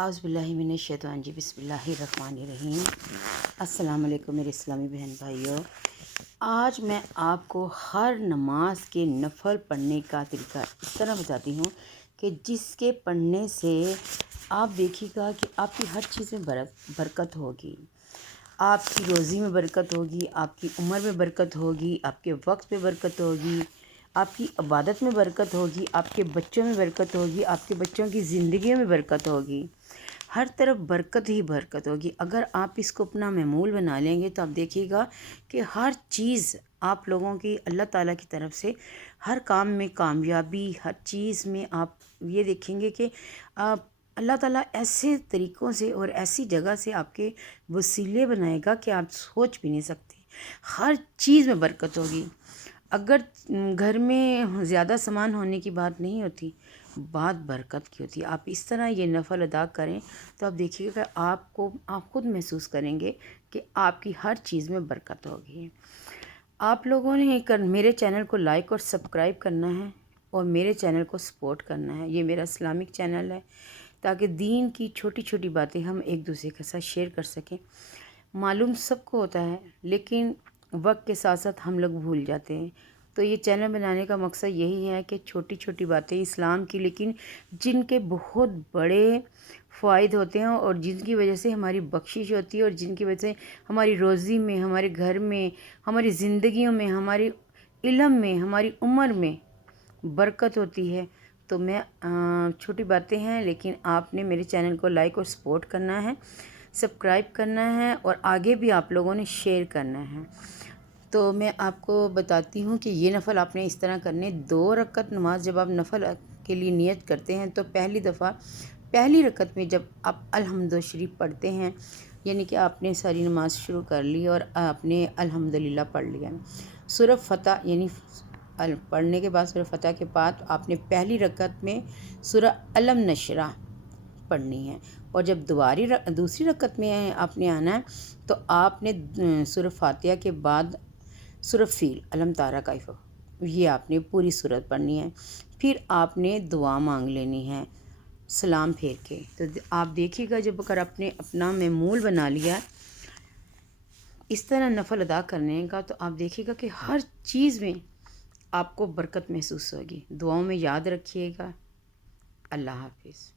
اعوذ باللہ من الشیطان جی بسم اللہ الرحمن الرحیم۔ السلام علیکم میرے اسلامی بہن بھائیوں، آج میں آپ کو ہر نماز کے نفل پڑھنے کا طریقہ اس طرح بتاتی ہوں کہ جس کے پڑھنے سے آپ دیکھیے گا کہ آپ کی ہر چیز میں برکت ہوگی، آپ کی روزی میں برکت ہوگی، آپ کی عمر میں برکت ہوگی، آپ کے وقت میں برکت ہوگی، آپ کی عبادت میں برکت ہوگی، آپ کے بچوں میں برکت ہوگی، آپ کے بچوں کی زندگیوں میں برکت ہوگی، ہر طرف برکت ہی برکت ہوگی۔ اگر آپ اس کو اپنا معمول بنا لیں گے تو آپ دیکھیے گا کہ ہر چیز آپ لوگوں کی اللہ تعالیٰ کی طرف سے ہر کام میں کامیابی، ہر چیز میں آپ یہ دیکھیں گے کہ اللہ تعالیٰ ایسے طریقوں سے اور ایسی جگہ سے آپ کے وسیلے بنائے گا کہ آپ سوچ بھی نہیں سکتے، ہر چیز میں برکت ہوگی۔ اگر گھر میں زیادہ سامان ہونے کی بات نہیں ہوتی، بات برکت کی ہوتی ہے۔ آپ اس طرح یہ نفل ادا کریں تو آپ دیکھیے گا کہ آپ خود محسوس کریں گے کہ آپ کی ہر چیز میں برکت ہوگی۔ آپ لوگوں نے میرے چینل کو لائک اور سبسکرائب کرنا ہے اور میرے چینل کو سپورٹ کرنا ہے۔ یہ میرا اسلامک چینل ہے تاکہ دین کی چھوٹی چھوٹی باتیں ہم ایک دوسرے کے ساتھ شیئر کر سکیں۔ معلوم سب کو ہوتا ہے لیکن وقت کے ساتھ ساتھ ہم لوگ بھول جاتے ہیں، تو یہ چینل بنانے کا مقصد یہی ہے کہ چھوٹی چھوٹی باتیں اسلام کی لیکن جن کے بہت بڑے فوائد ہوتے ہیں اور جن کی وجہ سے ہماری بخشش ہوتی ہے اور جن کی وجہ سے ہماری روزی میں، ہمارے گھر میں، ہماری زندگیوں میں، ہماری علم میں، ہماری عمر میں برکت ہوتی ہے۔ تو میں چھوٹی باتیں ہیں لیکن آپ نے میرے چینل کو لائک اور سپورٹ کرنا ہے، سبسکرائب کرنا ہے اور آگے بھی آپ لوگوں نے شیئر کرنا ہے۔ تو میں آپ کو بتاتی ہوں کہ یہ نفل آپ نے اس طرح کرنے۔ 2 رکعت نماز جب آپ نفل کے لیے نیت کرتے ہیں تو پہلی رکعت میں جب آپ الحمد شریف پڑھتے ہیں، یعنی کہ آپ نے ساری نماز شروع کر لی اور آپ نے الحمدللہ پڑھ لیا، سورہ فتح یعنی پڑھنے کے بعد سورہ فتح کے بعد آپ نے پہلی رکعت میں سورہ الم نشرح پڑھنی ہے، اور جب دوسری رکعت میں آپ نے آنا ہے تو آپ نے سورہ فاتحہ کے بعد سورہ فیل علم تارا کیف، یہ آپ نے پوری سورت پڑھنی ہے۔ پھر آپ نے دعا مانگ لینی ہے سلام پھیر کے۔ تو آپ دیکھیے گا جب اگر آپ نے اپنا معمول بنا لیا اس طرح نفل ادا کرنے کا تو آپ دیکھیے گا کہ ہر چیز میں آپ کو برکت محسوس ہوگی۔ دعاؤں میں یاد رکھیے گا۔ اللہ حافظ۔